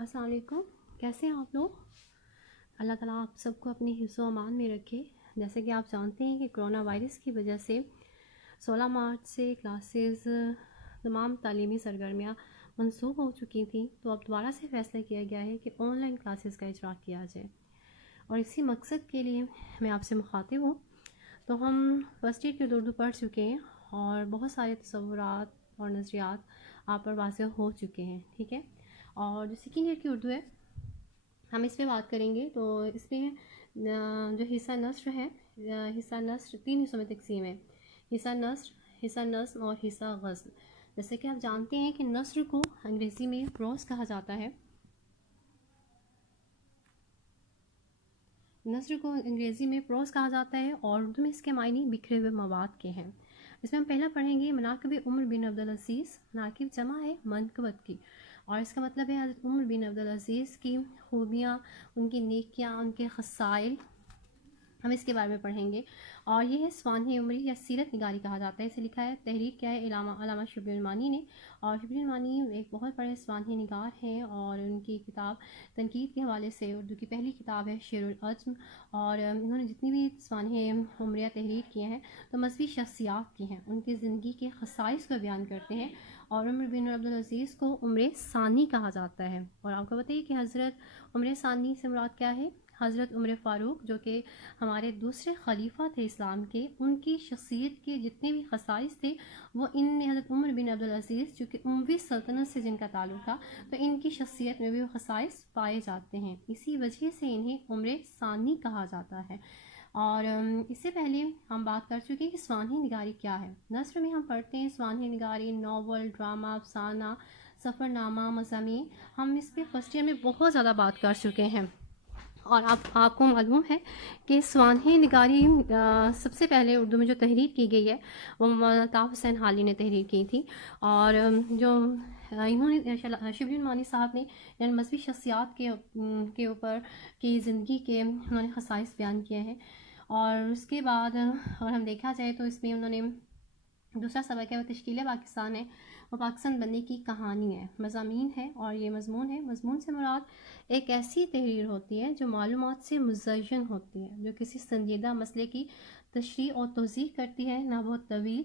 السلام علیکم، کیسے ہیں آپ لوگ؟ اللہ تعالیٰ آپ سب کو اپنی حفظ و امان میں رکھے۔ جیسے کہ آپ جانتے ہیں کہ کرونا وائرس کی وجہ سے 16 مارچ سے کلاسز تمام تعلیمی سرگرمیاں منسوخ ہو چکی تھیں، تو اب دوبارہ سے فیصلہ کیا گیا ہے کہ آن لائن کلاسز کا اجرا کیا جائے، اور اسی مقصد کے لیے میں آپ سے مخاطب ہوں۔ تو ہم فرسٹ ایئر کی اردو پڑھ چکے ہیں اور بہت سارے تصورات اور نظریات آپ پر واضح ہو چکے ہیں، ٹھیک ہے۔ اور جو سیکنڈ ایئر کی اردو ہے ہم اس پہ بات کریں گے۔ تو اس میں جو حصہ نثر ہے، حصہ نثر 3 حصوں میں تقسیم ہے: حصہ نثر، حصہ نظم اور حصہ غزل۔ جیسے کہ آپ جانتے ہیں کہ نثر کو انگریزی میں پروز کہا جاتا ہے، نثر کو انگریزی میں پروز کہا جاتا ہے اور اردو میں اس کے معنی بکھرے ہوئے مواد کے ہیں۔ اس میں ہم پہلا پڑھیں گے مناقب عمر بن عبدالعزیز۔ مناقب جمع ہے منقبت کی، اور اس کا مطلب ہے حضرت عمر بن عبدالعزیز کی خوبیاں، ان کی نیکیاں، ان کے خصائل، ہم اس کے بارے میں پڑھیں گے۔ اور یہ ہے سوانح عمری یا سیرت نگاری کہا جاتا ہے۔ اسے لکھا ہے، تحریر کیا ہے علامہ شبلی المانی نے، اور شبلی المانی ایک بہت بڑے سوانح نگار ہیں، اور ان کی کتاب تنقید کے حوالے سے اردو کی پہلی کتاب ہے شعر العجم، اور انہوں نے جتنی بھی سوانح عمریہ تحریر کیے ہیں تو مذہبی شخصیات کی ہیں، ان کی زندگی کے خصائص کو بیان کرتے ہیں، اور عمر بن عبدالعزیز کو عمر ثانی کہا جاتا ہے۔ اور آپ کو بتائیے کہ حضرت عمر ثانی سے مراد کیا ہے؟ حضرت عمر فاروق، جو کہ ہمارے دوسرے خلیفہ تھے اسلام کے، ان کی شخصیت کے جتنے بھی خصائص تھے وہ ان میں حضرت عمر بن عبدالعزیز، جو کہ اموی سلطنت سے جن کا تعلق تھا، تو ان کی شخصیت میں بھی وہ خصائص پائے جاتے ہیں، اسی وجہ سے انہیں عمر ثانی کہا جاتا ہے۔ اور اس سے پہلے ہم بات کر چکے ہیں کہ سوانح نگاری کیا ہے۔ نثر میں ہم پڑھتے ہیں سوانح نگاری، ناول، ڈرامہ، افسانہ، سفر نامہ، مضامین۔ ہم اس پہ فرسٹ ایئر میں بہت زیادہ بات کر چکے ہیں، اور آپ کو معلوم ہے کہ سوانح نگاری سب سے پہلے اردو میں جو تحریر کی گئی ہے وہ طاف حسین حالی نے تحریر کی تھی، اور جو انہوں نے شبلی المانی صاحب نے یعنی مذہبی شخصیات کے اوپر کی زندگی کے انہوں نے خصائص بیان کیے ہیں۔ اور اس کے بعد اگر ہم دیکھا جائے تو اس میں انہوں نے دوسرا سبق ہے وہ تشکیل پاکستان ہے، وہ پاکستان بننے کی کہانی ہے، مضامین ہے، اور یہ مضمون ہے۔ مضمون سے مراد ایک ایسی تحریر ہوتی ہے جو معلومات سے مزین ہوتی ہے، جو کسی سنجیدہ مسئلے کی تشریح اور توضیح کرتی ہے، نہ بہت طویل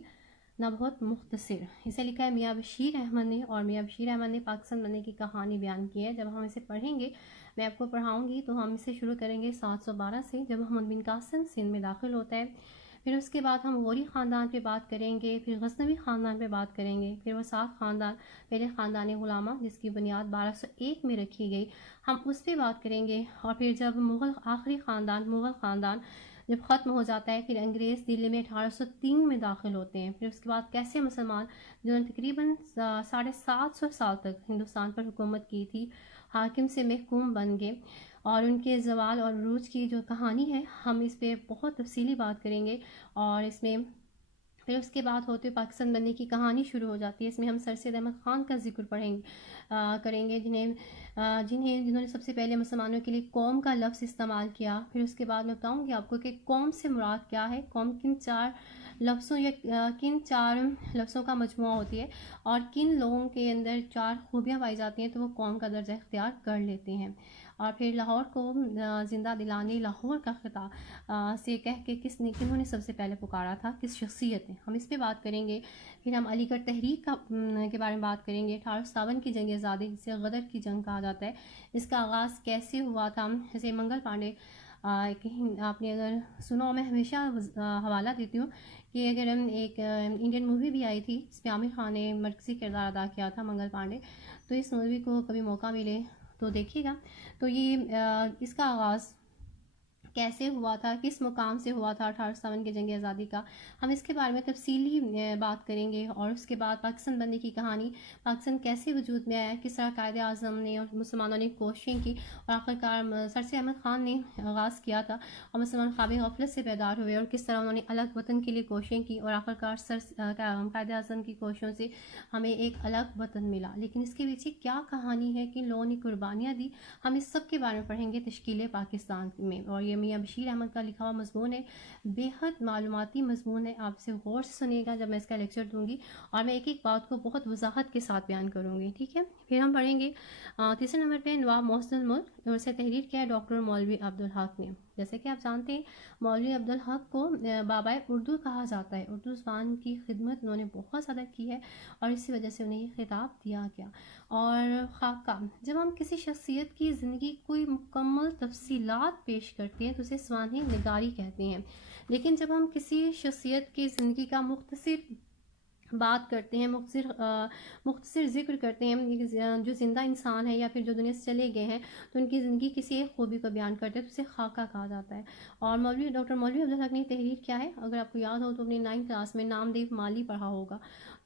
نہ بہت مختصر۔ اسے لکھا ہے میاں بشیر احمد نے، اور میاں بشیر احمد نے پاکستان بننے کی کہانی بیان کی ہے۔ جب ہم اسے پڑھیں گے، میں آپ کو پڑھاؤں گی، تو ہم اسے شروع کریں گے 712 سے، جب محمد بن قاسم سندھ میں داخل ہوتا ہے۔ پھر اس کے بعد ہم غوری خاندان پہ بات کریں گے، پھر غزنوی خاندان پہ بات کریں گے، پھر وہ 7 خاندان، پہلے خاندان غلامہ جس کی بنیاد 1201 میں رکھی گئی، ہم اس پہ بات کریں گے۔ اور پھر جب آخری خاندان مغل خاندان جب ختم ہو جاتا ہے، پھر انگریز دلی میں 1803 میں داخل ہوتے ہیں۔ پھر اس کے بعد کیسے مسلمان جنہوں نے تقریباً 750 سال تک ہندوستان پر حکومت کی تھی، حاکم سے محکوم بن گئے، اور ان کے زوال اور عروج کی جو کہانی ہے ہم اس پہ بہت تفصیلی بات کریں گے۔ اور اس میں پھر اس کے بعد ہوتے پاکستان بننے کی کہانی شروع ہو جاتی ہے۔ اس میں ہم سر سید احمد خان کا ذکر کریں گے، جنہوں نے سب سے پہلے مسلمانوں کے لیے قوم کا لفظ استعمال کیا۔ پھر اس کے بعد میں بتاؤں گی آپ کو کہ قوم سے مراد کیا ہے، قوم کن 4 لفظوں یا کن 4 لفظوں کا مجموعہ ہوتی ہے، اور کن لوگوں کے اندر 4 خوبیاں پائی جاتی ہیں تو وہ قوم کا درجہ اختیار کر لیتے ہیں۔ اور پھر لاہور کو زندہ دلانے لاہور کا خطاب سے کہہ کے کنہوں نے سب سے پہلے پکارا تھا، کس شخصیت نے، ہم اس پہ بات کریں گے۔ پھر ہم علی گڑھ تحریک کے بارے میں بات کریں گے، 1857 کی جنگ آزادی جسے غدر کی جنگ کہا جاتا ہے، اس کا آغاز کیسے ہوا تھا۔ جیسے منگل پانڈے، آپ نے اگر سنا ہو، میں ہمیشہ حوالہ دیتی ہوں کہ اگر ایک انڈین مووی بھی آئی تھی اس میں عامر خان نے مرکزی کردار ادا کیا تھا، منگل پانڈے، تو اس مووی کو کبھی موقع ملے تو دیکھیے گا۔ تو یہ اس کا آغاز کیسے ہوا تھا، کس مقام سے ہوا تھا 1857 کی جنگ آزادی کا، ہم اس کے بارے میں تفصیلی بات کریں گے۔ اور اس کے بعد پاکستان بننے کی کہانی، پاکستان کیسے وجود میں آیا، کس طرح قائد اعظم نے اور مسلمانوں نے کوششیں کی، اور آخرکار سر سید احمد خان نے آغاز کیا تھا، اور مسلمان خواب غفلت سے بیدار ہوئے، اور کس طرح انہوں نے الگ وطن کے لیے کوششیں کی، اور آخرکار قائد اعظم کی کوششوں سے ہمیں ایک الگ وطن ملا۔ لیکن اس کے پیچھے کیا کہانی ہے، کن لوگوں نے قربانیاں دی، ہم اس سب کے بارے میں پڑھیں گے تشکیل پاکستان میں۔ اور یہ میاں بشیر احمد کا لکھا ہوا مضمون ہے، بیحد معلوماتی مضمون ہے، آپ سے غور سے سنیے گا جب میں اس کا لیکچر دوں گی، اور میں ایک ایک بات کو بہت وضاحت کے ساتھ بیان کروں گی، ٹھیک ہے۔ پھر ہم پڑھیں گے تیسرے نمبر پہ نواب محسن الملک، اور اسے تحریر کیا ہے ڈاکٹر مولوی عبدالحق نے۔ جیسے کہ آپ جانتے ہیں مولوی عبدالحق کو بابائے اردو کہا جاتا ہے، اردو زبان کی خدمت انہوں نے بہت زیادہ کی ہے، اور اسی وجہ سے انہیں یہ خطاب دیا گیا۔ اور خاکہ، جب ہم کسی شخصیت کی زندگی کوئی مکمل تفصیلات پیش کرتے ہیں تو اسے سوانح نگاری کہتے ہیں، لیکن جب ہم کسی شخصیت کی زندگی کا مختصر بات کرتے ہیں، مختصر ذکر کرتے ہیں، جو زندہ انسان ہے یا پھر جو دنیا سے چلے گئے ہیں تو ان کی زندگی کسی ایک خوبی کو بیان کرتے ہیں تو اسے خاکہ کہا جاتا ہے۔ اور ڈاکٹر مولوی عبدالحق نے تحریر کیا ہے، اگر آپ کو یاد ہو تو اپنی 9 کلاس میں نامدیو مالی پڑھا ہوگا،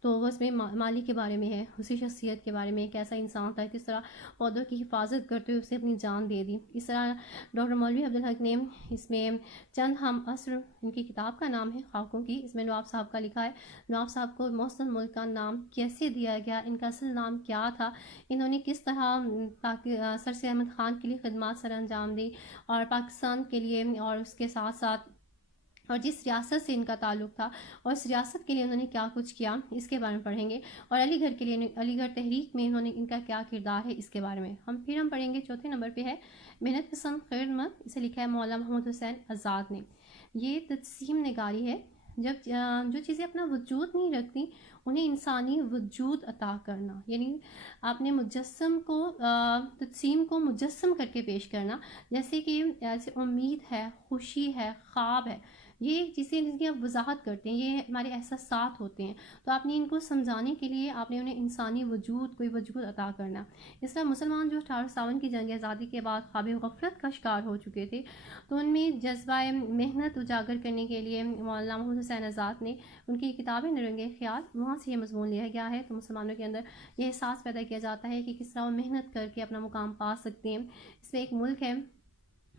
تو وہ اس میں مالی کے بارے میں ہے، اسی شخصیت کے بارے میں، ایک ایسا انسان تھا کس طرح پودوں کی حفاظت کرتے ہوئے اسے اپنی جان دے دی۔ اس طرح ڈاکٹر مولوی عبدالحق نے اس میں چند ہم عصر، ان کی کتاب کا نام ہے خاکوں کی، اس میں نواب صاحب کا لکھا ہے نواب صاحب کو محسن ملک کا نام کیسے دیا گیا، ان کا اصل نام کیا تھا، انہوں نے کس طرح سر سید احمد خان کے لیے خدمات سر انجام دی، اور پاکستان کے لیے اور اس کے ساتھ ساتھ اور جس ریاست سے ان کا تعلق تھا اور اس ریاست کے لیے انہوں نے کیا کچھ کیا، اس کے بارے میں پڑھیں گے۔ اور علی گڑھ کے لیے، علی گڑھ تحریک میں انہوں نے ان کا کیا کردار ہے، اس کے بارے میں پھر ہم پڑھیں گے۔ چوتھے نمبر پہ ہے محنت پسند خیرمند، اسے لکھا ہے مولانا محمد حسین آزاد نے۔ یہ تجسیم نگاری ہے، جو چیزیں اپنا وجود نہیں رکھتی انہیں انسانی وجود عطا کرنا، یعنی آپ نے مجسم کو تجسیم کو مجسم کر کے پیش کرنا، جیسے کہ ایسے امید ہے، خوشی ہے، خواب ہے، یہ چیزیں جن کی آپ وضاحت کرتے ہیں، یہ ہمارے احساسات ہوتے ہیں، تو آپ نے ان کو سمجھانے کے لیے آپ نے انہیں انسانی وجود، کوئی وجود عطا کرنا۔ اس طرح مسلمان جو 1857 کی جنگ آزادی کے بعد خواب غفلت کا شکار ہو چکے تھے، تو ان میں جذبہ محنت اجاگر کرنے کے لیے مولانا محمد حسین آزاد نے ان کی کتابیں نرنگ خیال، وہاں سے یہ مضمون لیا گیا ہے، تو مسلمانوں کے اندر یہ احساس پیدا کیا جاتا ہے کہ کس طرح وہ محنت کر کے اپنا مقام پا سکتے ہیں۔ اس میں ایک ملک ہے،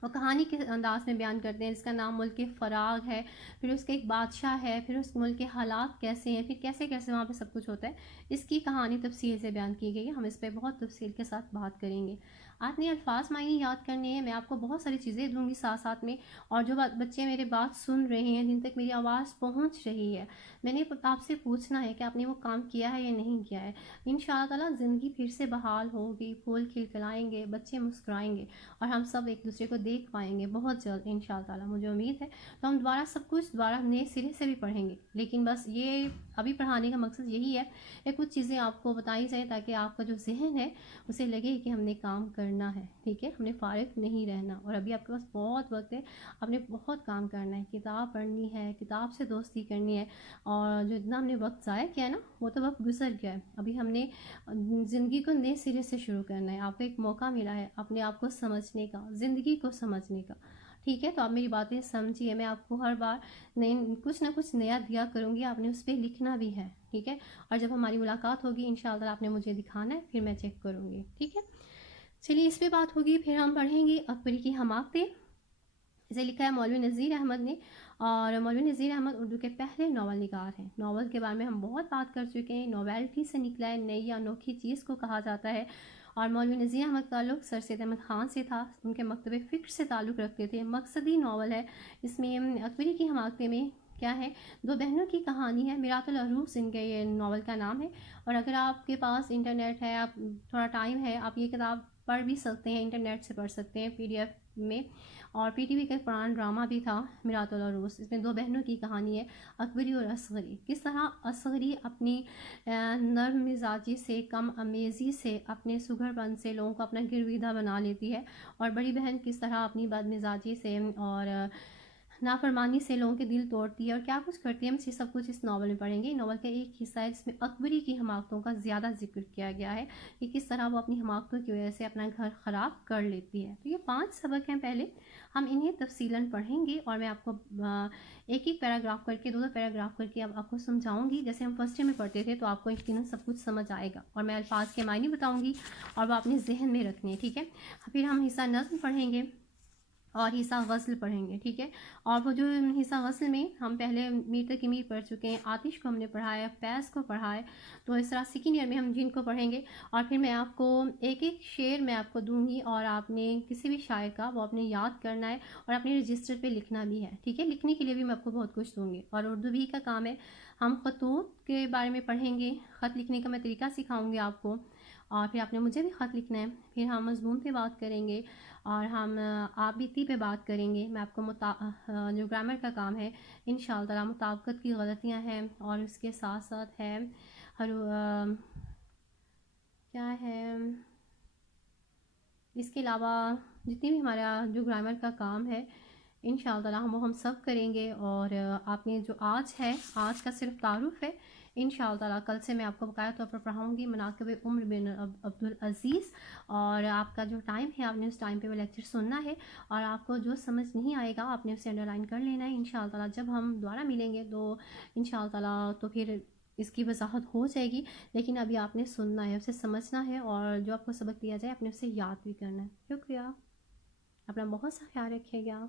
وہ کہانی کے انداز میں بیان کرتے ہیں، جس کا نام ملک فراغ ہے، پھر اس کے ایک بادشاہ ہے، پھر اس ملک کے حالات کیسے ہیں، پھر کیسے کیسے وہاں پہ سب کچھ ہوتا ہے، اس کی کہانی تفصیل سے بیان کی گئی ہے، ہم اس پہ بہت تفصیل کے ساتھ بات کریں گے۔ آپ نے الفاظ معنی یاد کرنے ہیں، میں آپ کو بہت ساری چیزیں دوں گی ساتھ ساتھ میں، اور جو بچے میرے بات سن رہے ہیں، جن تک میری آواز پہنچ رہی ہے، میں نے آپ سے پوچھنا ہے کہ آپ نے وہ کام کیا ہے یا نہیں کیا ہے۔ انشاءاللہ تعالیٰ زندگی پھر سے بحال ہوگی، پھول کھلکھلائیں گے، بچے مسکرائیں گے، اور ہم سب ایک دوسرے کو دیکھ پائیں گے بہت جلد انشاءاللہ تعالیٰ، مجھے امید ہے۔ تو ہم دوبارہ سب کچھ دوبارہ نئے سرے سے بھی پڑھیں گے، لیکن بس یہ ابھی پڑھانے کا مقصد یہی ہے کہ کچھ چیزیں آپ کو بتائی جائیں تاکہ آپ کا جو ذہن ہے اسے لگے کہ ہم نے کام کرنا ہے، ٹھیک ہے، ہم نے فارغ نہیں رہنا، اور ابھی آپ کے پاس بہت وقت ہے، آپ نے بہت کام کرنا ہے، کتاب پڑھنی ہے، کتاب سے دوستی کرنی ہے، اور جو اتنا ہم نے وقت ضائع کیا ہے نا، وہ تو وقت گزر گیا ہے، ابھی ہم نے زندگی کو نئے سرے سے شروع کرنا ہے، آپ کو ایک موقع ملا ہے اپنے آپ کو سمجھنے کا، زندگی کو سمجھنے کا، ٹھیک ہے۔ تو آپ میری باتیں سمجھیے، میں آپ کو ہر بار کچھ نہ کچھ نیا دیا کروں گی، آپ نے اس پہ لکھنا بھی ہے، ٹھیک ہے، اور جب ہماری ملاقات ہوگی انشاءاللہ آپ نے مجھے دکھانا ہے، پھر میں چیک کروں گی، ٹھیک ہے۔ چلیے اس پہ بات ہوگی، پھر ہم پڑھیں گے اکبری کی حماقتیں، اسے لکھا ہے مولوی نذیر احمد نے، اور مولوی نذیر احمد اردو کے پہلے ناول نگار ہیں۔ ناول کے بارے میں ہم بہت بات کر چکے ہیں، نویلٹی سے نکلا ہے، نئی یا انوکھی چیز کو کہا جاتا ہے، اور مولوی نذیر احمد کا تعلق سر سید احمد خان سے تھا، ان کے مکتب فکر سے تعلق رکھتے تھے، مقصدی ناول ہے۔ اس میں اکبری کی حماقتیں میں کیا ہے، دو بہنوں کی کہانی ہے، میرات العروس ان کے یہ ناول کا نام ہے، اور اگر آپ کے پاس انٹرنیٹ ہے، آپ تھوڑا ٹائم ہے، آپ یہ کتاب پڑھ بھی سکتے ہیں، انٹرنیٹ سے پڑھ سکتے ہیں PDF میں، اور پی ٹی وی کا ایک پرانا ڈرامہ بھی تھا میرات العروس، اس میں دو بہنوں کی کہانی ہے، اکبری اور اصغری، کس طرح اصغری اپنی نرم مزاجی سے، کم امیزی سے، اپنے سگھر پن سے لوگوں کو اپنا گرویدہ بنا لیتی ہے، اور بڑی بہن کس طرح اپنی بد مزاجی سے اور نافرمانی سے لوگوں کے دل توڑتی ہے اور کیا کچھ کرتی ہے، ہم یہ سب کچھ اس ناول میں پڑھیں گے۔ ناول کا ایک حصہ ہے جس میں اکبری کی حماقتوں کا زیادہ ذکر کیا گیا ہے کہ کس طرح وہ اپنی حماقتوں کی وجہ سے اپنا گھر خراب کر لیتی ہے۔ تو یہ 5 سبق ہیں، پہلے ہم انہیں تفصیلاً پڑھیں گے، اور میں آپ کو ایک ایک پیراگراف کر کے، 2 پیراگراف کر کے اب آپ کو سمجھاؤں گی، جیسے ہم فرسٹ میں پڑھتے تھے، تو آپ کو یقیناً سب کچھ سمجھ آئے گا، اور میں الفاظ کے معنی بتاؤں گی اور وہ اپنے ذہن میں رکھنے ہیں، ٹھیک ہے۔ پھر ہم حصہ نظم پڑھیں گے، اور حصہ غزل پڑھیں گے، ٹھیک ہے. اور وہ جو حصہ غزل میں ہم پہلے میر تقی میر پڑھ چکے ہیں، آتش کو ہم نے پڑھا ہے، فیض کو پڑھا ہے، تو اس طرح سیکنڈ ایئر میں ہم جن کو پڑھیں گے. اور پھر میں آپ کو ایک ایک شعر میں آپ کو دوں گی، اور آپ نے کسی بھی شاعر کا وہ اپنے یاد کرنا ہے اور اپنے رجسٹر پہ لکھنا بھی ہے، ٹھیک ہے. لکھنے کے لیے بھی میں آپ کو بہت کچھ دوں گی. اور اردو بھی کا کام ہے، ہم خطوط کے بارے میں پڑھیں گے، خط لکھنے کا میں طریقہ سکھاؤں گی آپ کو. اور پھر آپ نے مجھے بھی خط لکھنا ہے. پھر ہم مضمون پہ بات کریں گے، اور ہم آبیتی پہ بات کریں گے. میں آپ کو جو گرامر کا کام ہے انشاءاللہ تعالی، مطابقت کی غلطیاں ہیں، اور اس کے ساتھ ساتھ ہے کیا ہے، اس کے علاوہ جتنی بھی ہمارا جو گرامر کا کام ہے انشاءاللہ تعالی ہم سب کریں گے. اور آپ نے جو آج ہے، آج کا صرف تعارف ہے. انشاءاللہ تعالی کل سے میں آپ کو باقاعدہ طور پر پڑھاؤں گی مناقب عمر بن عبدالعزیز. اور آپ کا جو ٹائم ہے، آپ نے اس ٹائم پہ وہ لیکچر سننا ہے، اور آپ کو جو سمجھ نہیں آئے گا آپ نے اسے انڈر لائن کر لینا ہے. انشاءاللہ تعالی جب ہم دوبارہ ملیں گے تو انشاءاللہ تعالی تو پھر اس کی وضاحت ہو جائے گی. لیکن ابھی آپ نے سننا ہے، اسے سمجھنا ہے، اور جو آپ کو سبق دیا جائے آپ نے اسے یاد بھی کرنا ہے. شکریہ. اپنا بہت سا خیال رکھیے گا.